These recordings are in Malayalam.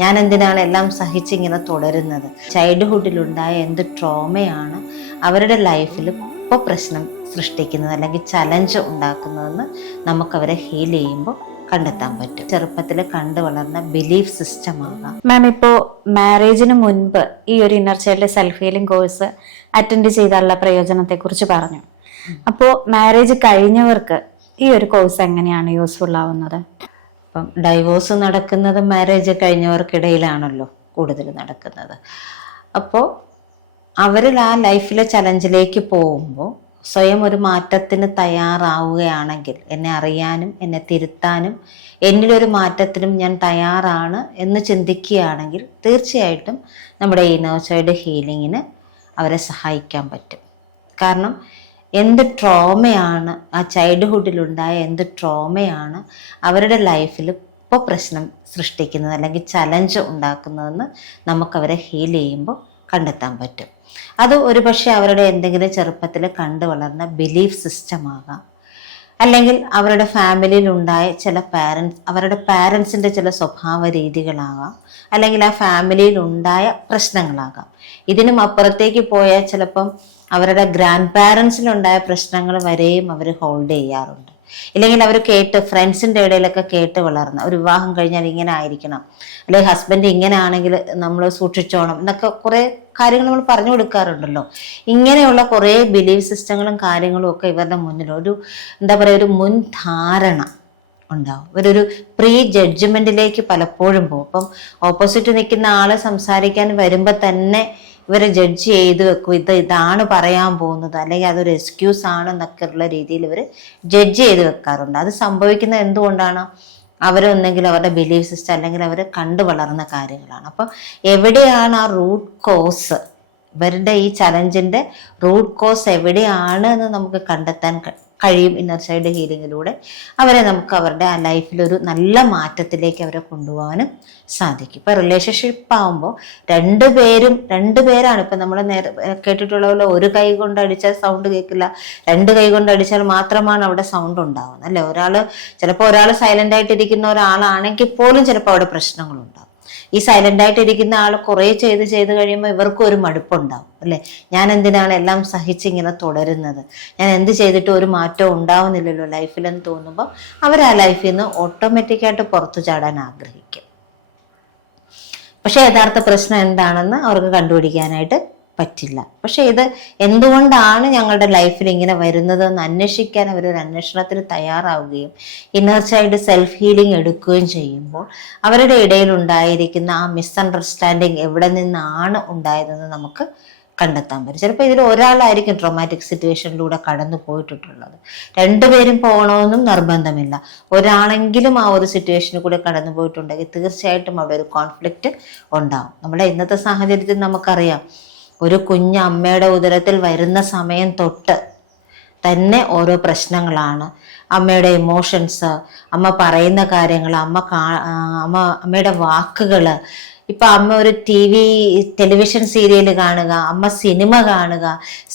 ഞാൻ എന്തിനാണ് എല്ലാം സഹിച്ചിങ്ങനെ തുടരുന്നത്? ചൈൽഡ്ഹുഡിലുണ്ടായ എന്ത് ട്രോമയാണ് അവരുടെ ലൈഫിൽ ഇപ്പോൾ പ്രശ്നം സൃഷ്ടിക്കുന്നത് അല്ലെങ്കിൽ ചലഞ്ച് ഉണ്ടാക്കുന്നതെന്ന് നമുക്കവരെ ഹീൽ ചെയ്യുമ്പോൾ കണ്ടെത്താൻ പറ്റും. ചെറുപ്പത്തിൽ കണ്ടു വളർന്ന ബിലീഫ് സിസ്റ്റം ആകാം. മാം ഇപ്പോൾ മാരേജിന് മുൻപ് ഈ ഒരു inner child self healing course attend ചെയ്താലുള്ള പ്രയോജനത്തെക്കുറിച്ച് പറഞ്ഞു. അപ്പോൾ മാരേജ് കഴിഞ്ഞവർക്ക് ഈ ഒരു കോഴ്സ് എങ്ങനെയാണ് യൂസ്ഫുൾ ആവുന്നത്? ഇപ്പം ഡൈവോഴ്സ് നടക്കുന്നത് മാരേജ് കഴിഞ്ഞവർക്കിടയിലാണല്ലോ കൂടുതൽ നടക്കുന്നത്. അപ്പോൾ അവരിൽ ആ ലൈഫിലെ ചലഞ്ചിലേക്ക് പോകുമ്പോൾ സ്വയം ഒരു മാറ്റത്തിന് തയ്യാറാവുകയാണെങ്കിൽ എന്നെ അറിയാനും എന്നെ തിരുത്താനും എന്നിലൊരു മാറ്റത്തിനും ഞാൻ തയ്യാറാണ് എന്ന് ചിന്തിക്കുകയാണെങ്കിൽ തീർച്ചയായിട്ടും നമ്മുടെ ചൈൽഡ് ഹീലിങ്ങിന് അവരെ സഹായിക്കാൻ പറ്റും. കാരണം എന്ത് ട്രോമയാണ് ആ ചൈൽഡ്ഹുഡിലുണ്ടായ എന്ത് ട്രോമയാണ് അവരുടെ ലൈഫിൽ ഇപ്പോൾ പ്രശ്നം സൃഷ്ടിക്കുന്നത് അല്ലെങ്കിൽ ചലഞ്ച് ഉണ്ടാക്കുന്നതെന്ന് നമുക്കവരെ ഹീൽ ചെയ്യുമ്പോൾ കണ്ടെത്താൻ പറ്റും. അത് ഒരുപക്ഷെ അവരുടെ എന്തെങ്കിലും ചെറുപ്പത്തിൽ കണ്ടു വളർന്ന ബിലീഫ് സിസ്റ്റം ആകാം. അല്ലെങ്കിൽ അവരുടെ ഫാമിലിയിൽ ഉണ്ടായ ചില പാരൻസ് അവരുടെ പാരൻസിന്റെ ചില സ്വഭാവ രീതികളാകാം. അല്ലെങ്കിൽ ആ ഫാമിലിയിൽ ഉണ്ടായ പ്രശ്നങ്ങളാകാം. ഇതിനും അപ്പുറത്തേക്ക് പോയാൽ ചിലപ്പം അവരുടെ ഗ്രാൻഡ് പാരൻസിലുണ്ടായ പ്രശ്നങ്ങൾ വരെയും അവർ ഹോൾഡ് ചെയ്യാറുണ്ട്. ഇല്ലെങ്കിൽ അവർ കേട്ട് ഫ്രണ്ട്സിന്റെ ഇടയിലൊക്കെ കേട്ട് വളർന്ന ഒരു വിവാഹം കഴിഞ്ഞാൽ ഇങ്ങനെ ആയിരിക്കണം. അല്ലെങ്കിൽ ഹസ്ബൻഡ് ഇങ്ങനെ ആണെങ്കിൽ നമ്മൾ സൂക്ഷിച്ചോണം എന്നൊക്കെ കുറേ കാര്യങ്ങൾ നമ്മൾ പറഞ്ഞു കൊടുക്കാറുണ്ടല്ലോ. ഇങ്ങനെയുള്ള കുറേ ബിലീഫ് സിസ്റ്റങ്ങളും കാര്യങ്ങളും ഒക്കെ ഇവരുടെ മുന്നിൽ ഒരു എന്താ പറയുക ഒരു മുൻ ധാരണ ഉണ്ടാവും. ഇവരൊരു പ്രീ ജഡ്ജ്മെന്റിലേക്ക് പലപ്പോഴും പോകും. അപ്പം ഓപ്പോസിറ്റ് നിൽക്കുന്ന ആളെ സംസാരിക്കാൻ വരുമ്പോൾ തന്നെ ഇവരെ ജഡ്ജ് ചെയ്ത് വെക്കും. ഇത് ഇതാണ് പറയാൻ പോകുന്നത്. അല്ലെങ്കിൽ അതൊരു എക്സ്ക്യൂസ് ആണ് എന്നൊക്കെ ഉള്ള രീതിയിൽ ഇവർ ജഡ്ജ് ചെയ്ത് വെക്കാറുണ്ട്. അത് സംഭവിക്കുന്നത് എന്തുകൊണ്ടാണ്? അവരൊന്നെങ്കിൽ അവരുടെ ബിലീഫ് സിസ്റ്റം അല്ലെങ്കിൽ അവർ കണ്ടു വളർന്ന കാര്യങ്ങളാണ്. അപ്പം എവിടെയാണ് ആ റൂട്ട് കോസ് ഇവരുടെ ഈ ചലഞ്ചിന്റെ റൂട്ട് കോസ് എവിടെയാണ് എന്ന് നമുക്ക് കണ്ടെത്താൻ കഴിയും ഇന്നർ സൈഡ് ഹീലിങ്ങിലൂടെ അവരെ നമുക്ക് അവരുടെ ആ ലൈഫിൽ ഒരു നല്ല മാറ്റത്തിലേക്ക് അവരെ കൊണ്ടുപോകാനും സാധിക്കും. ഇപ്പൊ റിലേഷൻഷിപ്പ് ആവുമ്പോൾ രണ്ടുപേരും രണ്ടുപേരാണ് ഇപ്പൊ നമ്മൾ നേരെ കേട്ടിട്ടുള്ള പോലെ ഒരു കൈ കൊണ്ട് അടിച്ചാൽ സൗണ്ട് കേൾക്കില്ല. രണ്ട് കൈ കൊണ്ട് അടിച്ചാൽ മാത്രമാണ് അവിടെ സൗണ്ട് ഉണ്ടാവുന്നത്. അല്ലെ? ഒരാൾ ചിലപ്പോൾ ഒരാൾ സൈലന്റ് ആയിട്ടിരിക്കുന്ന ഒരാളാണെങ്കിൽ പോലും ചിലപ്പോൾ അവിടെ പ്രശ്നങ്ങളുണ്ടാവും. ഈ സൈലന്റ് ആയിട്ട് ഇരിക്കുന്ന ആൾ കുറേ ചെയ്ത് ചെയ്ത് കഴിയുമ്പോൾ ഇവർക്കും ഒരു മടുപ്പുണ്ടാവും അല്ലെ? ഞാൻ എന്തിനാണ് എല്ലാം സഹിച്ച് ഇങ്ങനെ തുടരുന്നത്? ഞാൻ എന്ത് ചെയ്തിട്ട് ഒരു മാറ്റവും ഉണ്ടാവുന്നില്ലല്ലോ ലൈഫിൽ എന്ന് തോന്നുമ്പോൾ അവർ ആ ലൈഫിൽ നിന്ന് ഓട്ടോമാറ്റിക്കായിട്ട് പുറത്തു ചാടാൻ ആഗ്രഹിക്കും. പക്ഷെ യഥാർത്ഥ പ്രശ്നം എന്താണെന്ന് അവർക്ക് കണ്ടുപിടിക്കാനായിട്ട് പറ്റില്ല. പക്ഷെ ഇത് എന്തുകൊണ്ടാണ് ഞങ്ങളുടെ ലൈഫിൽ ഇങ്ങനെ വരുന്നത് എന്ന് അന്വേഷിക്കാൻ അവർ ഒരു അന്വേഷണത്തിന് തയ്യാറാവുകയും ഇന്നർ ചൈൽഡ് സെൽഫ് ഹീലിംഗ് എടുക്കുകയും ചെയ്യുമ്പോൾ അവരുടെ ഇടയിൽ ഉണ്ടായിരിക്കുന്ന ആ മിസ്അണ്ടർസ്റ്റാൻഡിങ് എവിടെ നിന്നാണ് ഉണ്ടായതെന്ന് നമുക്ക് കണ്ടെത്താൻ പറ്റും. ചിലപ്പോൾ ഇതിൽ ഒരാളായിരിക്കും ട്രോമാറ്റിക് സിറ്റുവേഷനിലൂടെ കടന്നു പോയിട്ടുള്ളത്. രണ്ടുപേരും പോകണമെന്നും നിർബന്ധമില്ല. ഒരാളെങ്കിലും ആ ഒരു സിറ്റുവേഷനിൽ കൂടെ കടന്നു പോയിട്ടുണ്ടെങ്കിൽ തീർച്ചയായിട്ടും അവിടെ ഒരു കോൺഫ്ലിക്റ്റ് ഉണ്ടാവും. നമ്മുടെ ഇന്നത്തെ സാഹചര്യത്തിൽ നമുക്കറിയാം. ഒരു കുഞ്ഞ് അമ്മയുടെ ഉദരത്തിൽ വരുന്ന സമയം തൊട്ട് തന്നെ ഓരോ പ്രശ്നങ്ങളാണ്. അമ്മയുടെ ഇമോഷൻസ് അമ്മ പറയുന്ന കാര്യങ്ങൾ അമ്മ കാ അമ്മ അമ്മയുടെ വാക്കുകൾ ഇപ്പൊ അമ്മ ഒരു ടി വി ടെലിവിഷൻ സീരിയൽ കാണുക അമ്മ സിനിമ കാണുക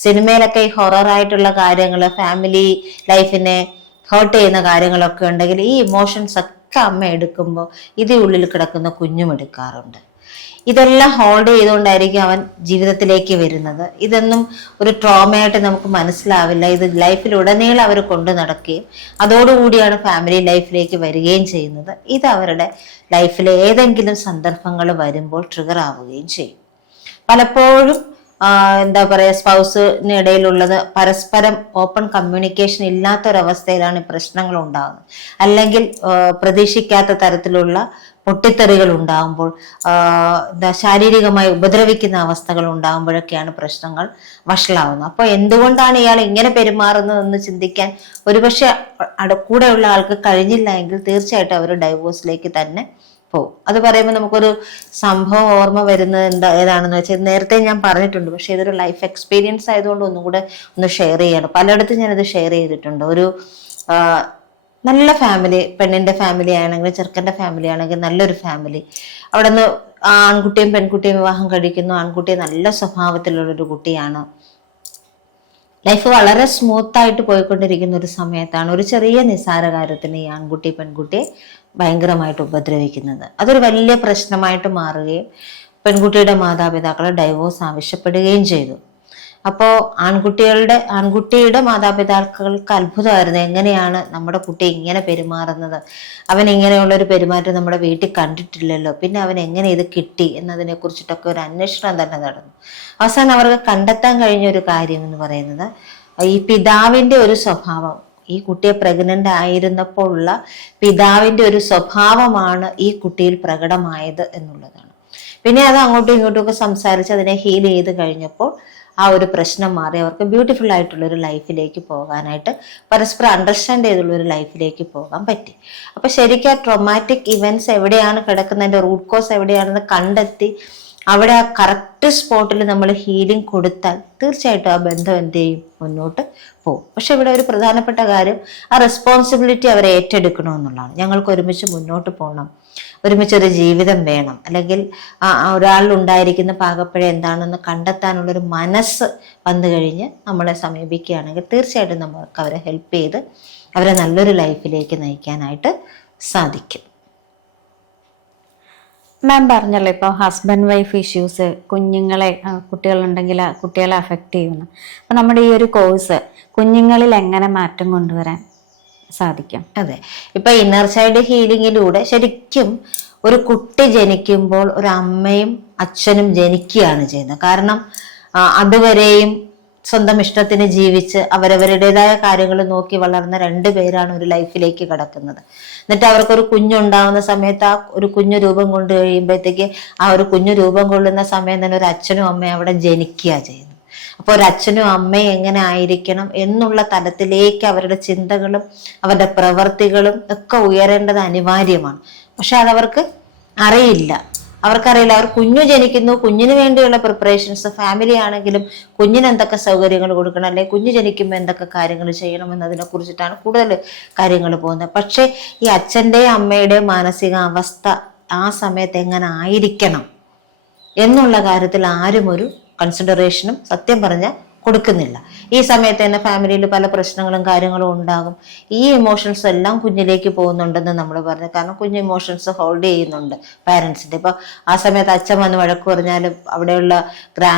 സിനിമയിലൊക്കെ ഈ ഹൊറർ ആയിട്ടുള്ള കാര്യങ്ങൾ ഫാമിലി ലൈഫിനെ ഹേർട്ട് ചെയ്യുന്ന കാര്യങ്ങളൊക്കെ ഉണ്ടെങ്കിൽ ഈ ഇമോഷൻസ് ഒക്കെ അമ്മ എടുക്കുമ്പോൾ ഇതിനുള്ളിൽ കിടക്കുന്ന കുഞ്ഞും എടുക്കാറുണ്ട്. ഇതെല്ലാം ഹോൾഡ് ചെയ്തുകൊണ്ടായിരിക്കും അവൻ ജീവിതത്തിലേക്ക് വരുന്നത്. ഇതൊന്നും ഒരു ട്രോമയായിട്ട് നമുക്ക് മനസ്സിലാവില്ല. ഇത് ലൈഫിലുടനീളം അവർ കൊണ്ടു നടക്കുകയും അതോടുകൂടിയാണ് ഫാമിലി ലൈഫിലേക്ക് വരികയും ചെയ്യുന്നത്. ഇത് അവരുടെ ലൈഫിലെ ഏതെങ്കിലും സന്ദർഭങ്ങൾ വരുമ്പോൾ ട്രിഗർ ആവുകയും ചെയ്യും. പലപ്പോഴും എന്താ പറയുക സ്പൗസിന് ഇടയിലുള്ളത് പരസ്പരം ഓപ്പൺ കമ്മ്യൂണിക്കേഷൻ ഇല്ലാത്തൊരവസ്ഥയിലാണ് ഈ പ്രശ്നങ്ങൾ ഉണ്ടാകുന്നത് അല്ലെങ്കിൽ പ്രതീക്ഷിക്കാത്ത തരത്തിലുള്ള പൊട്ടിത്തെറികൾ ഉണ്ടാകുമ്പോൾ എന്താ ശാരീരികമായി ഉപദ്രവിക്കുന്ന അവസ്ഥകൾ ഉണ്ടാകുമ്പോഴൊക്കെയാണ് പ്രശ്നങ്ങൾ വഷളാവുന്നത്. അപ്പോൾ എന്തുകൊണ്ടാണ് ഇയാൾ ഇങ്ങനെ പെരുമാറുന്നതെന്ന് ചിന്തിക്കാൻ ഒരുപക്ഷെ കൂടെയുള്ള ആൾക്ക് കഴിഞ്ഞില്ല എങ്കിൽ തീർച്ചയായിട്ടും അവർ ഡൈവോഴ്സിലേക്ക് തന്നെ പോകും. അത് പറയുമ്പോൾ നമുക്കൊരു സംഭവം ഓർമ്മ വരുന്നത് എന്താ ഏതാണെന്ന് വെച്ചാൽ നേരത്തെ ഞാൻ പറഞ്ഞിട്ടുണ്ട് പക്ഷെ ഇതൊരു ലൈഫ് എക്സ്പീരിയൻസ് ആയതുകൊണ്ട് ഒന്നും കൂടെ ഒന്ന് ഷെയർ ചെയ്യണം. പലയിടത്തും ഞാനിത് ഷെയർ ചെയ്തിട്ടുണ്ട്. ഒരു നല്ല ഫാമിലി പെണ്ണിന്റെ ഫാമിലി ആണെങ്കിൽ ചെറുക്കന്റെ ഫാമിലി ആണെങ്കിൽ നല്ലൊരു ഫാമിലി അവിടെ നിന്ന് ആൺകുട്ടിയും പെൺകുട്ടിയും വിവാഹം കഴിക്കുന്നു. ആൺകുട്ടി നല്ല സ്വഭാവത്തിലുള്ളൊരു കുട്ടിയാണ്. ലൈഫ് വളരെ സ്മൂത്ത് ആയിട്ട് പോയിക്കൊണ്ടിരിക്കുന്ന ഒരു സമയത്താണ് ഒരു ചെറിയ നിസ്സാര കാര്യത്തിന് ഈ ആൺകുട്ടി പെൺകുട്ടിയെ ഭയങ്കരമായിട്ട് ഉപദ്രവിക്കുന്നത്. അതൊരു വലിയ പ്രശ്നമായിട്ട് മാറുകയും പെൺകുട്ടിയുടെ മാതാപിതാക്കളെ ഡൈവോഴ്സ് ആവശ്യപ്പെടുകയും ചെയ്തു. അപ്പോൾ ആൺകുട്ടികളുടെ ആൺകുട്ടിയുടെ മാതാപിതാക്കൾക്ക് അത്ഭുതമായിരുന്നു. എങ്ങനെയാണ് നമ്മുടെ കുട്ടി ഇങ്ങനെ പെരുമാറുന്നത്? അവൻ ഇങ്ങനെയുള്ള ഒരു പെരുമാറ്റം നമ്മുടെ വീട്ടിൽ കണ്ടിട്ടില്ലല്ലോ. പിന്നെ അവൻ എങ്ങനെ ഇത് കിട്ടി എന്നതിനെ കുറിച്ചിട്ടൊക്കെ ഒരു അന്വേഷണം തന്നെ നടന്നു. അവസാനം അവർക്ക് കണ്ടെത്താൻ കഴിഞ്ഞ ഒരു കാര്യം എന്ന് പറയുന്നത് ഈ പിതാവിന്റെ ഒരു സ്വഭാവം ഈ കുട്ടിയെ പ്രഗ്നന്റ് ആയിരുന്നപ്പോൾ ഉള്ള പിതാവിന്റെ ഒരു സ്വഭാവമാണ് ഈ കുട്ടിയിൽ പ്രകടമായത് എന്നുള്ളതാണ്. പിന്നെ അത് അങ്ങോട്ടും ഇങ്ങോട്ടും ഒക്കെ സംസാരിച്ച് അതിനെ ഹീൽ ചെയ്ത് കഴിഞ്ഞപ്പോൾ ആ ഒരു പ്രശ്നം മാറി. അവർക്ക് ബ്യൂട്ടിഫുൾ ആയിട്ടുള്ള ഒരു ലൈഫിലേക്ക് പോകാനായിട്ട് പരസ്പരം അണ്ടർസ്റ്റാൻഡ് ചെയ്തുള്ള ഒരു ലൈഫിലേക്ക് പോകാൻ പറ്റി. അപ്പൊ ശരിക്കും ആ ട്രൊമാറ്റിക് ഇവന്റ്സ് എവിടെയാണ് കിടക്കുന്നതിന്റെ റൂട്ട് കോസ് എവിടെയാണെന്ന് കണ്ടെത്തി അവിടെ ആ കറക്റ്റ് സ്പോട്ടിൽ നമ്മൾ ഹീലിംഗ് കൊടുത്താൽ തീർച്ചയായിട്ടും ആ ബന്ധം എന്ത് ചെയ്യും? മുന്നോട്ട് പോകും. പക്ഷെ ഇവിടെ ഒരു പ്രധാനപ്പെട്ട കാര്യം ആ റെസ്പോൺസിബിലിറ്റി അവരെ ഏറ്റെടുക്കണമെന്നുള്ളതാണ്. ഞങ്ങൾക്ക് ഒരുമിച്ച് മുന്നോട്ട് പോകണം. ഒരുമിച്ചൊരു ജീവിതം വേണം. അല്ലെങ്കിൽ ഒരാളിൽ ഉണ്ടായിരിക്കുന്ന പാകപ്പഴ എന്താണെന്ന് കണ്ടെത്താനുള്ളൊരു മനസ്സ് വന്നു കഴിഞ്ഞ് നമ്മളെ സമീപിക്കുകയാണെങ്കിൽ തീർച്ചയായിട്ടും നമുക്ക് അവരെ ഹെൽപ്പ് ചെയ്ത് അവരെ നല്ലൊരു ലൈഫിലേക്ക് നയിക്കാനായിട്ട് സാധിക്കും. മാം പറഞ്ഞല്ലോ ഇപ്പോൾ ഹസ്ബൻഡ് വൈഫ് ഇഷ്യൂസ് കുഞ്ഞുങ്ങളെ കുട്ടികളുണ്ടെങ്കിൽ കുട്ടികളെ അഫക്റ്റ് ചെയ്യുന്നു. അപ്പം നമ്മുടെ ഈ ഒരു കോഴ്സ് കുഞ്ഞുങ്ങളിൽ എങ്ങനെ മാറ്റം കൊണ്ടുവരാൻ സാധിക്കും? അതെ. ഇപ്പൊ ഇന്നർ സൈഡ് ഹീലിംഗിലൂടെ ശരിക്കും ഒരു കുട്ടി ജനിക്കുമ്പോൾ ഒരു അമ്മയും അച്ഛനും ജനിക്കുകയാണ് ചെയ്യുന്നത്. കാരണം അതുവരെയും സ്വന്തം ഇഷ്ടത്തിന് ജീവിച്ച് അവരവരുടേതായ കാര്യങ്ങൾ നോക്കി വളർന്ന രണ്ടു പേരാണ് ഒരു ലൈഫിലേക്ക് കടക്കുന്നത്. എന്നിട്ട് അവർക്കൊരു കുഞ്ഞുണ്ടാവുന്ന സമയത്ത് ആ ഒരു കുഞ്ഞു രൂപം കൊണ്ടു കഴിയുമ്പോഴത്തേക്ക് ആ ഒരു കുഞ്ഞു രൂപം കൊള്ളുന്ന സമയം തന്നെ ഒരു അച്ഛനും അമ്മയും അവിടെ ജനിക്കുക ചെയ്യുന്നു. അപ്പോൾ ഒരു അച്ഛനും അമ്മയും എങ്ങനെ ആയിരിക്കണം എന്നുള്ള തലത്തിലേക്ക് അവരുടെ ചിന്തകളും അവരുടെ പ്രവർത്തികളും ഒക്കെ ഉയരേണ്ടത് അനിവാര്യമാണ്. പക്ഷെ അതവർക്ക് അറിയില്ല. അവർക്കറിയില്ല. അവർ കുഞ്ഞു ജനിക്കുന്നു. കുഞ്ഞിന് വേണ്ടിയുള്ള പ്രിപ്പറേഷൻസ് ഫാമിലി ആണെങ്കിലും കുഞ്ഞിന് എന്തൊക്കെ സൗകര്യങ്ങൾ കൊടുക്കണം അല്ലെങ്കിൽ കുഞ്ഞു ജനിക്കുമ്പോൾ എന്തൊക്കെ കാര്യങ്ങൾ ചെയ്യണം എന്നതിനെ കുറിച്ചിട്ടാണ് കൂടുതൽ കാര്യങ്ങൾ പോകുന്നത്. പക്ഷേ ഈ അച്ഛന്റെയും അമ്മയുടെയും മാനസികാവസ്ഥ ആ സമയത്ത് എങ്ങനെ ആയിരിക്കണം എന്നുള്ള കാര്യത്തിൽ ആരും ഒരു കൺസിഡറേഷനും സത്യം പറഞ്ഞാൽ കൊടുക്കുന്നില്ല. ഈ സമയത്ത് തന്നെ ഫാമിലിയിൽ പല പ്രശ്നങ്ങളും കാര്യങ്ങളും ഉണ്ടാകും. ഈ ഇമോഷൻസ് എല്ലാം കുഞ്ഞിലേക്ക് പോകുന്നുണ്ടെന്ന് നമ്മൾ പറഞ്ഞു. കാരണം കുഞ്ഞ് ഇമോഷൻസ് ഹോൾഡ് ചെയ്യുന്നുണ്ട് പാരൻസിന്റെ ഇപ്പൊ ആ സമയത്ത് അച്ഛൻ വന്ന് വഴക്ക് പറഞ്ഞാലും അവിടെയുള്ള ഗ്രാ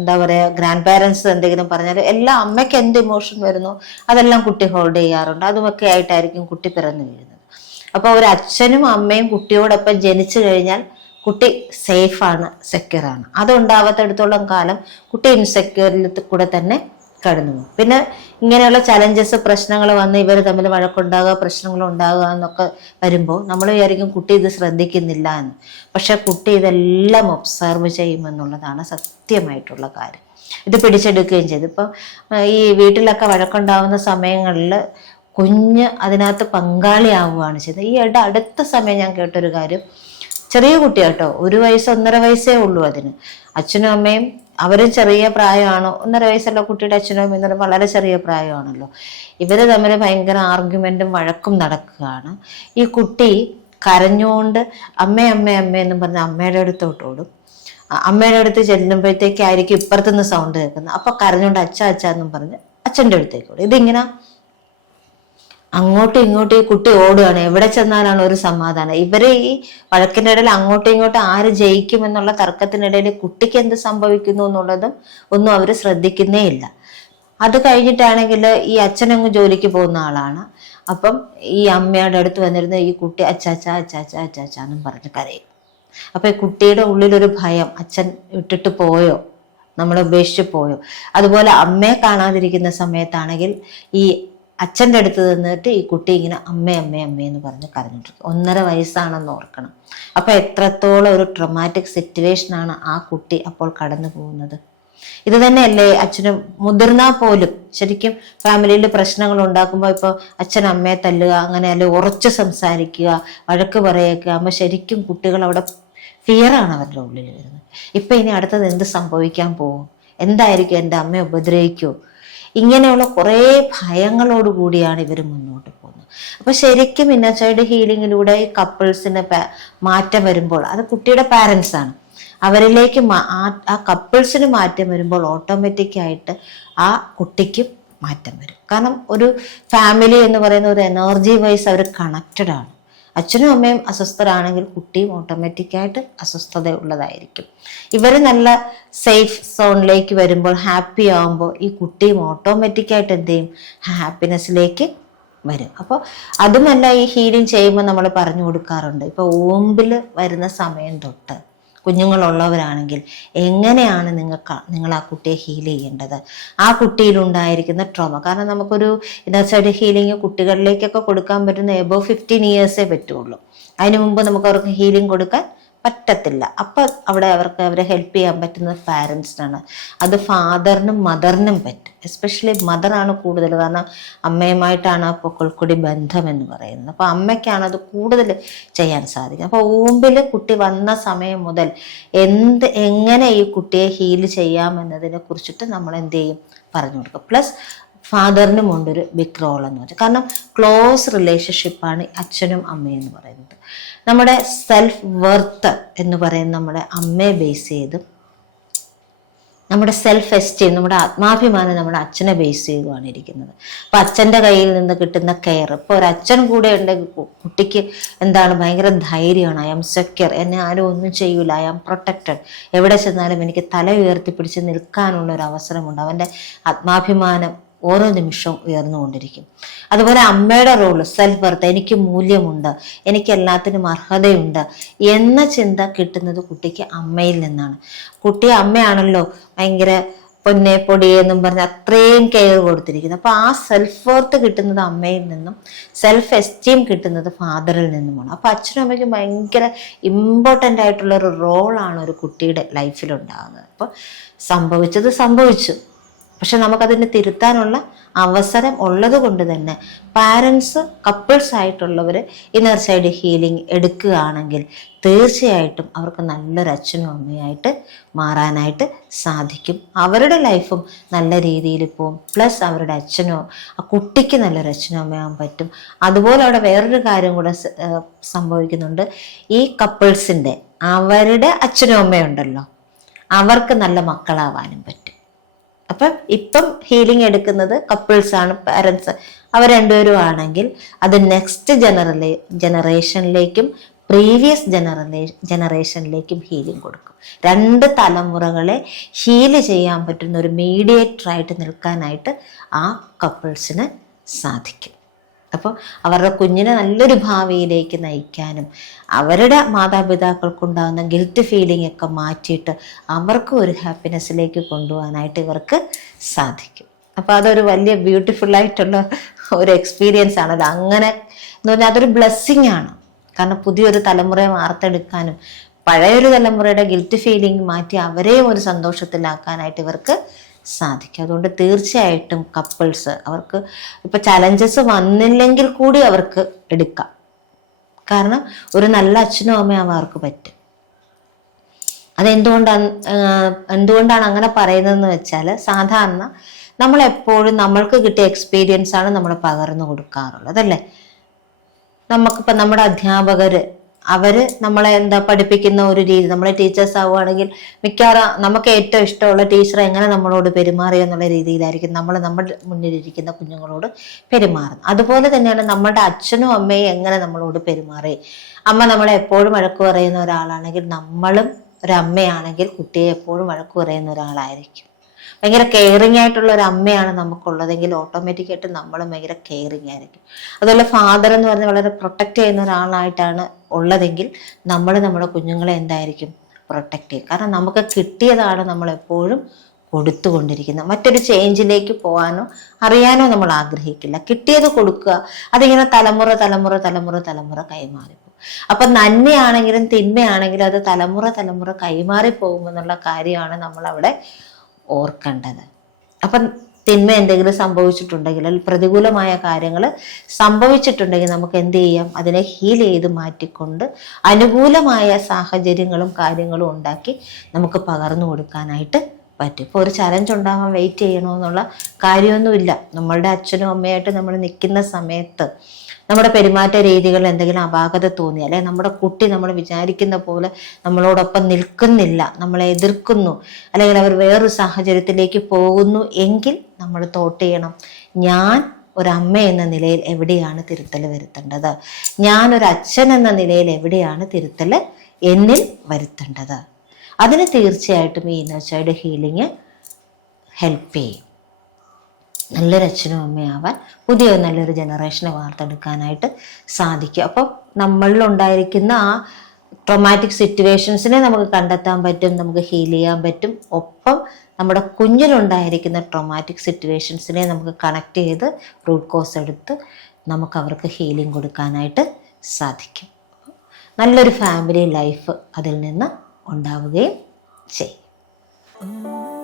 എന്താ പറയാ ഗ്രാൻഡ് പാരൻസ് എന്തെങ്കിലും പറഞ്ഞാലും എല്ലാ അമ്മയ്ക്ക് എന്ത് ഇമോഷൻ വരുന്നു? അതെല്ലാം കുട്ടി ഹോൾഡ് ചെയ്യാറുണ്ട്. അതുമൊക്കെ ആയിട്ടായിരിക്കും കുട്ടി പിറന്നു വീഴുന്നത്. അപ്പോൾ ഒരു അച്ഛനും അമ്മയും കുട്ടിയോടൊപ്പം ജനിച്ചു കഴിഞ്ഞാൽ കുട്ടി സേഫാണ് സെക്യൂറാണ്. അതുണ്ടാവാത്തടത്തോളം കാലം കുട്ടി ഇൻസെക്യൂരിൽ കൂടെ തന്നെ കടന്നു പോകും പിന്നെ ഇങ്ങനെയുള്ള ചലഞ്ചസ് പ്രശ്നങ്ങൾ വന്ന് ഇവർ തമ്മിൽ വഴക്കുണ്ടാകുക പ്രശ്നങ്ങൾ ഉണ്ടാകുക എന്നൊക്കെ വരുമ്പോൾ നമ്മൾ വിചാരിക്കും കുട്ടി ഇത് ശ്രദ്ധിക്കുന്നില്ല എന്ന്. പക്ഷെ കുട്ടി ഇതെല്ലാം ഒബ്സർവ് ചെയ്യുമെന്നുള്ളതാണ് സത്യമായിട്ടുള്ള കാര്യം. ഇത് പിടിച്ചെടുക്കുകയും ചെയ്തു. ഇപ്പം ഈ വീട്ടിലൊക്കെ വഴക്കുണ്ടാവുന്ന സമയങ്ങളിൽ കുഞ്ഞ് അതിനകത്ത് പങ്കാളിയാവുകയാണ് ചെയ്തത്. ഈ അടുത്ത സമയം ഞാൻ കേട്ടൊരു കാര്യം. ചെറിയ കുട്ടിയാട്ടോ. ഒരു വയസ്സ് ഒന്നര വയസ്സേ ഉള്ളൂ അതിന്. അച്ഛനും അമ്മയും അവരും ചെറിയ പ്രായമാണോ. ഒന്നര വയസ്സുള്ള കുട്ടിയുടെ അച്ഛനും അമ്മയും എന്ന് വളരെ ചെറിയ പ്രായമാണല്ലോ. ഇവർ തമ്മിൽ ഭയങ്കര ആർഗ്യുമെന്റും വഴക്കും നടക്കുകയാണ്. ഈ കുട്ടി കരഞ്ഞുകൊണ്ട് അമ്മേ അമ്മേ അമ്മേ എന്ന് പറഞ്ഞ അമ്മയുടെ അടുത്തോട്ട് ഓടും. അമ്മയുടെ അടുത്ത് ചെല്ലുമ്പോഴത്തേക്കായിരിക്കും ഇപ്പുറത്തുനിന്ന് സൗണ്ട് കേൾക്കുന്നത്. അപ്പൊ കരഞ്ഞുകൊണ്ട് അച്ഛ അച്ഛ എന്നും പറഞ്ഞ് അച്ഛന്റെ അടുത്തേക്ക് ഓടും. ഇതിങ്ങനെ അങ്ങോട്ടും ഇങ്ങോട്ടും ഈ കുട്ടി ഓടുകയാണ്. എവിടെ ചെന്നാലാണ് ഒരു സമാധാനം? ഇവർ ഈ വഴക്കിന്റെ ഇടയിൽ അങ്ങോട്ടും ഇങ്ങോട്ടും ആര് ജയിക്കും എന്നുള്ള തർക്കത്തിനിടയിൽ കുട്ടിക്ക് എന്ത് സംഭവിക്കുന്നു എന്നുള്ളതും ഒന്നും അവർ ശ്രദ്ധിക്കുന്നേ ഇല്ല. അത് കഴിഞ്ഞിട്ടാണെങ്കിൽ ഈ അച്ഛനങ്ങ് ജോലിക്ക് പോകുന്ന ആളാണ്. അപ്പം ഈ അമ്മയുടെ അടുത്ത് വന്നിരുന്ന ഈ കുട്ടി അച്ചാച്ച അച്ചാച്ച അച്ചാച്ച എന്നും പറഞ്ഞ് കരയും. അപ്പൊ ഈ കുട്ടിയുടെ ഉള്ളിലൊരു ഭയം അച്ഛൻ ഇട്ടിട്ട് പോയോ? നമ്മളെ ഉപേക്ഷിച്ച് പോയോ? അതുപോലെ അമ്മയെ കാണാതിരിക്കുന്ന സമയത്താണെങ്കിൽ ഈ അച്ഛന്റെ അടുത്ത് നിന്നിട്ട് ഈ കുട്ടി ഇങ്ങനെ അമ്മ അമ്മ അമ്മ എന്ന് പറഞ്ഞ് കരഞ്ഞിട്ട്. ഒന്നര വയസ്സാണെന്ന് ഓർക്കണം. അപ്പൊ എത്രത്തോളം ഒരു ട്രൊമാറ്റിക് സിറ്റുവേഷൻ ആണ് ആ കുട്ടി അപ്പോൾ കടന്നു പോകുന്നത്? ഇത് തന്നെയല്ലേ അച്ഛനും മുതിർന്നാൽ പോലും ശരിക്കും ഫാമിലിയിൽ പ്രശ്നങ്ങൾ ഉണ്ടാക്കുമ്പോൾ ഇപ്പോൾ അച്ഛൻ അമ്മയെ തല്ലുക അങ്ങനെ അല്ലെ ഉറച്ച് സംസാരിക്കുക വഴക്ക് പറയുക അപ്പൊ ശരിക്കും കുട്ടികൾ അവിടെ ഫിയറാണ് അവരുടെ ഉള്ളിൽ വരുന്നത്. ഇപ്പൊ ഇനി അടുത്തത് എന്ത് സംഭവിക്കാൻ പോകും? എന്തായിരിക്കും എന്റെ അമ്മയെ ഉപദ്രവിക്കുമോ ഇങ്ങനെയുള്ള കുറേ ഭയങ്ങളോട് കൂടിയാണ് ഇവർ മുന്നോട്ട് പോകുന്നത്. അപ്പൊ ശരിക്കും ഇന്നർ ചൈൽഡ് ഹീലിംഗിലൂടെ ഈ കപ്പിൾസിന് മാറ്റം വരുമ്പോൾ അത് കുട്ടിയുടെ പാരൻസ് ആണ്. അവരിലേക്ക് ആ- കപ്പിൾസിന് മാറ്റം വരുമ്പോൾ ഓട്ടോമാറ്റിക് ആയിട്ട് ആ കുട്ടിക്കും മാറ്റം വരും. കാരണം ഒരു ഫാമിലി എന്ന് പറയുന്ന ഒരു എനർജി വൈസ് അവർ കണക്റ്റഡ് ആണ്. അച്ഛനും അമ്മയും അസ്വസ്ഥരാണെങ്കിൽ കുട്ടിയും ഓട്ടോമാറ്റിക്കായിട്ട് അസ്വസ്ഥത ഉള്ളതായിരിക്കും ഇവർ നല്ല സേഫ് സോണിലേക്ക് വരുമ്പോൾ ഹാപ്പി ആകുമ്പോൾ ഈ കുട്ടിയും ഓട്ടോമാറ്റിക്കായിട്ട് എന്ത് ചെയ്യും? ഹാപ്പിനെസ്സിലേക്ക് വരും. അപ്പോൾ അതുമല്ല ഈ ഹീലിംഗ് ചെയ്യുമ്പോൾ നമ്മൾ പറഞ്ഞു കൊടുക്കാറുണ്ട്. ഇപ്പോൾ ഓമ്പിൽ വരുന്ന സമയം തൊട്ട് കുഞ്ഞുങ്ങളുള്ളവരാണെങ്കിൽ എങ്ങനെയാണ് നിങ്ങൾക്ക് നിങ്ങൾ ആ കുട്ടിയെ ഹീൽ ചെയ്യേണ്ടത്? ആ കുട്ടിയിലുണ്ടായിരിക്കുന്ന ട്രോമ കാരണം നമുക്കൊരു ഇന്നർ സൈഡ് ഹീലിംഗ് കുട്ടികളിലേക്കൊക്കെ കൊടുക്കാൻ പറ്റുന്ന എബോ ഫിഫ്റ്റീൻ ഇയേഴ്സേ പറ്റുള്ളൂ. അതിനു മുമ്പ് നമുക്ക് അവർക്ക് ഹീലിംഗ് കൊടുക്കാൻ പറ്റത്തില്ല. അപ്പം അവിടെ അവർക്ക് അവരെ ഹെൽപ്പ് ചെയ്യാൻ പറ്റുന്നത് പാരൻസിനാണ് അത് ഫാദറിനും മദറിനും പറ്റും. എസ്പെഷ്യലി മദറാണ് കൂടുതൽ. കാരണം അമ്മയുമായിട്ടാണ് ആ പൊക്കൾക്കുടി ബന്ധം എന്ന് പറയുന്നത്. അപ്പോൾ അമ്മയ്ക്കാണ് അത് കൂടുതൽ ചെയ്യാൻ സാധിക്കുക അപ്പോൾ ഊമ്പിൽ കുട്ടി വന്ന സമയം മുതൽ എന്ത് എങ്ങനെ ഈ കുട്ടിയെ ഹീൽ ചെയ്യാമെന്നതിനെ കുറിച്ചിട്ട് നമ്മൾ എന്ത് ചെയ്യും? പറഞ്ഞു കൊടുക്കും. പ്ലസ് ഫാദറിനും ഉണ്ടൊരു ബിഗ് റോൾ എന്ന് വെച്ചാൽ കാരണം ക്ലോസ് റിലേഷൻഷിപ്പാണ് അച്ഛനും അമ്മയും എന്ന് പറയുന്നത്. നമ്മുടെ സെൽഫ് വർത്ത് എന്ന് പറയുന്ന നമ്മുടെ അമ്മയെ ബേസ് ചെയ്ത് നമ്മുടെ സെൽഫ് എസ്റ്റീം നമ്മുടെ ആത്മാഭിമാനം നമ്മുടെ അച്ഛനെ ബേസ് ചെയ്തുമാണ് ഇരിക്കുന്നത്. അപ്പൊ അച്ഛന്റെ കയ്യിൽ നിന്ന് കിട്ടുന്ന കെയർ ഇപ്പോൾ ഒരു അച്ഛൻ കൂടെ ഉണ്ടെങ്കിൽ കുട്ടിക്ക് എന്താണ് ഭയങ്കര ധൈര്യമാണ് ഐ എം സെക്യൂർ എന്നെ ആരും ഒന്നും ചെയ്യൂല ഐ ആം പ്രൊട്ടക്റ്റഡ് എവിടെ ചെന്നാലും എനിക്ക് തല ഉയർത്തിപ്പിടിച്ച് നിൽക്കാനുള്ള ഒരു അവസരമുണ്ട്. അവന്റെ ആത്മാഭിമാനം ഓരോ നിമിഷവും ഉയർന്നുകൊണ്ടിരിക്കും. അതുപോലെ അമ്മയുടെ റോൾ സെൽഫ് വർത്ത് എനിക്ക് മൂല്യമുണ്ട് എനിക്ക് എല്ലാത്തിനും അർഹതയുണ്ട് എന്ന ചിന്ത കിട്ടുന്നത് കുട്ടിക്ക് അമ്മയിൽ നിന്നാണ്. കുട്ടി അമ്മയാണല്ലോ ഭയങ്കര പൊന്നെ പൊടിയെ എന്നും പറഞ്ഞ് അത്രയും കെയർ കൊടുത്തിരിക്കുന്നത്. അപ്പോൾ ആ സെൽഫ് വർത്ത് കിട്ടുന്നത് അമ്മയിൽ നിന്നും സെൽഫ് എസ്റ്റീം കിട്ടുന്നത് ഫാദറിൽ നിന്നുമാണ്. അപ്പോൾ അച്ഛനും അമ്മയ്ക്കും ഭയങ്കര ഇമ്പോർട്ടന്റ് ആയിട്ടുള്ള ഒരു റോളാണ് ഒരു കുട്ടിയുടെ ലൈഫിൽ ഉണ്ടാകുന്നത്. അപ്പോൾ സംഭവിച്ചത് സംഭവിച്ചു. പക്ഷെ നമുക്കതിനെ തിരുത്താനുള്ള അവസരം ഉള്ളത് കൊണ്ട് തന്നെ പാരൻസ് കപ്പിൾസ് ആയിട്ടുള്ളവർ ഇന്നർ സൈഡ് ഹീലിംഗ് എടുക്കുകയാണെങ്കിൽ തീർച്ചയായിട്ടും അവർക്ക് നല്ലൊരു അച്ഛനും അമ്മയായിട്ട് മാറാനായിട്ട് സാധിക്കും. അവരുടെ ലൈഫും നല്ല രീതിയിൽ പോവും പ്ലസ് അവരുടെ അച്ഛനോ ആ കുട്ടിക്ക് നല്ലൊരു അച്ഛനും അമ്മയാകാൻ പറ്റും. അതുപോലെ അവിടെ വേറൊരു കാര്യം കൂടെ സംഭവിക്കുന്നുണ്ട്. ഈ കപ്പിൾസിന്റെ അവരുടെ അച്ഛനും അമ്മയുണ്ടല്ലോ. അവർക്ക് നല്ല മക്കളാവാനും പറ്റും. അപ്പം ഇപ്പം ഹീലിംഗ് എടുക്കുന്നത് കപ്പിൾസ് ആണ് പാരൻസ് അവർ രണ്ടുപേരും ആണെങ്കിൽ അത് നെക്സ്റ്റ് ജനറലേ ജനറേഷനിലേക്കും പ്രീവിയസ് ജനറലേ ജനറേഷനിലേക്കും ഹീലിംഗ് കൊടുക്കും. രണ്ട് തലമുറകളെ ഹീൽ ചെയ്യാൻ പറ്റുന്ന ഒരു മീഡിയേറ്ററായിട്ട് നിൽക്കാനായിട്ട് ആ കപ്പിൾസിന് സാധിക്കും. അപ്പോൾ അവരുടെ കുഞ്ഞിനെ നല്ലൊരു ഭാവിയിലേക്ക് നയിക്കാനും അവരുടെ മാതാപിതാക്കൾക്കുണ്ടാകുന്ന ഗിൽറ്റ് ഫീലിംഗ് ഒക്കെ മാറ്റിയിട്ട് അവർക്ക് ഒരു ഹാപ്പിനെസ്സിലേക്ക് കൊണ്ടുപോകാനായിട്ട് ഇവർക്ക് സാധിക്കും. അപ്പോൾ അതൊരു വലിയ ബ്യൂട്ടിഫുൾ ആയിട്ടുള്ള ഒരു എക്സ്പീരിയൻസ് ആണ്. അത് അങ്ങനെ എന്ന് പറഞ്ഞാൽ അതൊരു ബ്ലെസ്സിങ് ആണ്. കാരണം പുതിയൊരു തലമുറയെ വാർത്തെടുക്കാനും പഴയൊരു തലമുറയുടെ ഗിൽറ്റ് ഫീലിംഗ് മാറ്റി അവരെയും ഒരു സന്തോഷത്തിലാക്കാനായിട്ട് ഇവർക്ക് സാധിക്കും. അതുകൊണ്ട് തീർച്ചയായിട്ടും കപ്പിൾസ് അവർക്ക് ഇപ്പൊ ചലഞ്ചസ് വന്നില്ലെങ്കിൽ കൂടി അവർക്ക് എടുക്കാം. കാരണം ഒരു നല്ല അച്ഛനും അമ്മയും അവർക്ക് പറ്റും. അതെന്തുകൊണ്ടാണ് എന്തുകൊണ്ടാണ് അങ്ങനെ പറയുന്നതെന്ന് വെച്ചാൽ സാധാരണ നമ്മൾ എപ്പോഴും നമ്മൾക്ക് കിട്ടിയ എക്സ്പീരിയൻസ് ആണ് നമ്മൾ പകർന്നു കൊടുക്കാറുള്ളത് അല്ലേ? നമുക്കിപ്പോൾ നമ്മുടെ അധ്യാപകര് അവർ നമ്മളെ എന്താ പഠിപ്പിക്കുന്ന ഒരു രീതി നമ്മളെ ടീച്ചേഴ്സ് ആവുകയാണെങ്കിൽ മിക്കവാറും നമുക്ക് ഏറ്റവും ഇഷ്ടമുള്ള ടീച്ചർ എങ്ങനെ നമ്മളോട് പെരുമാറി എന്നുള്ള രീതിയിലായിരിക്കും നമ്മൾ നമ്മുടെ മുന്നിലിരിക്കുന്ന കുഞ്ഞുങ്ങളോട് പെരുമാറുന്നത്. അതുപോലെ തന്നെയാണ് നമ്മുടെ അച്ഛനും അമ്മയും എങ്ങനെ നമ്മളോട് പെരുമാറി. അമ്മ നമ്മളെ എപ്പോഴും വഴക്ക് പറയുന്ന ഒരാളാണെങ്കിൽ നമ്മളും ഒരമ്മയാണെങ്കിൽ കുട്ടിയെ എപ്പോഴും വഴക്ക് പറയുന്ന ഒരാളായിരിക്കും. ഭയങ്കര കെയറിങ് ആയിട്ടുള്ള ഒരു അമ്മയാണ് നമുക്കുള്ളതെങ്കിൽ ഓട്ടോമാറ്റിക് ആയിട്ട് നമ്മളും ഭയങ്കര കെയറിങ് ആയിരിക്കും. അതുപോലെ ഫാദർ എന്ന് പറഞ്ഞ വളരെ പ്രൊട്ടക്ട് ചെയ്യുന്ന ഒരാളായിട്ടാണ് ഉള്ളതെങ്കിൽ നമ്മൾ നമ്മുടെ കുഞ്ഞുങ്ങളെ എന്തായിരിക്കും? പ്രൊട്ടക്ട് ചെയ്യും. കാരണം നമുക്ക് കിട്ടിയതാണ് നമ്മൾ എപ്പോഴും കൊടുത്തുകൊണ്ടിരിക്കുന്നത്. മറ്റൊരു ചേഞ്ചിലേക്ക് പോകാനോ അറിയാനോ നമ്മൾ ആഗ്രഹിക്കില്ല. കിട്ടിയത് കൊടുക്കുക. അതിങ്ങനെ തലമുറ തലമുറ തലമുറ തലമുറ കൈമാറിപ്പോകും. അപ്പൊ നന്മയാണെങ്കിലും തിന്മയാണെങ്കിലും അത് തലമുറ തലമുറ കൈമാറി പോകുമെന്നുള്ള കാര്യമാണ് നമ്മൾ അവിടെ ഓർക്കേണ്ടത്. അപ്പം തിന്മ എന്തെങ്കിലും സംഭവിച്ചിട്ടുണ്ടെങ്കിൽ അല്ലെങ്കിൽ പ്രതികൂലമായ കാര്യങ്ങൾ സംഭവിച്ചിട്ടുണ്ടെങ്കിൽ നമുക്ക് എന്ത് ചെയ്യാം? അതിനെ ഹീൽ ചെയ്ത് മാറ്റിക്കൊണ്ട് അനുകൂലമായ സാഹചര്യങ്ങളും കാര്യങ്ങളും ഉണ്ടാക്കി നമുക്ക് പകർന്നു കൊടുക്കാനായിട്ട് പറ്റും. ഇപ്പോൾ ഒരു ചലഞ്ച് ഉണ്ടാകാൻ വെയിറ്റ് ചെയ്യണമെന്നുള്ള കാര്യമൊന്നുമില്ല. നമ്മളുടെ അച്ഛനും അമ്മയായിട്ട് നമ്മൾ നിൽക്കുന്ന സമയത്ത് നമ്മുടെ പെരുമാറ്റ രീതികളിൽ എന്തെങ്കിലും അപാകത തോന്നി അല്ലെ? നമ്മുടെ കുട്ടി നമ്മൾ വിചാരിക്കുന്ന പോലെ നമ്മളോടൊപ്പം നിൽക്കുന്നില്ല നമ്മളെ എതിർക്കുന്നു അല്ലെങ്കിൽ അവർ വേറൊരു സാഹചര്യത്തിലേക്ക് പോകുന്നു എങ്കിൽ നമ്മൾ തോട്ട് ചെയ്യണം. ഞാൻ ഒരമ്മ എന്ന നിലയിൽ എവിടെയാണ് തിരുത്തൽ വരുത്തേണ്ടത്? ഞാൻ ഒരു അച്ഛൻ എന്ന നിലയിൽ എവിടെയാണ് തിരുത്തൽ എന്നിൽ വരുത്തേണ്ടത്? അതിന് തീർച്ചയായിട്ടും ഈ ഇന്നർ ചൈൽഡ് ഹീലിംഗ് ഹെൽപ്പ് ചെയ്യും. നല്ലൊരു അച്ഛനും അമ്മയാവാൻ പുതിയ നല്ലൊരു ജനറേഷനെ വാർത്തെടുക്കാനായിട്ട് സാധിക്കും. അപ്പം നമ്മളിലുണ്ടായിരിക്കുന്ന ആ ട്രൊമാറ്റിക് സിറ്റുവേഷൻസിനെ നമുക്ക് കണ്ടെത്താൻ പറ്റും നമുക്ക് ഹീൽ ചെയ്യാൻ പറ്റും. ഒപ്പം നമ്മുടെ കുഞ്ഞിലുണ്ടായിരിക്കുന്ന ട്രൊമാറ്റിക് സിറ്റുവേഷൻസിനെ നമുക്ക് കണക്ട് ചെയ്ത് റൂട്ട് കോസ് എടുത്ത് നമുക്ക് അവർക്ക് ഹീലിംഗ് കൊടുക്കാനായിട്ട് സാധിക്കും. നല്ലൊരു ഫാമിലി ലൈഫ് അതിൽ നിന്ന് ഉണ്ടാവുകയും ചെയ്യും.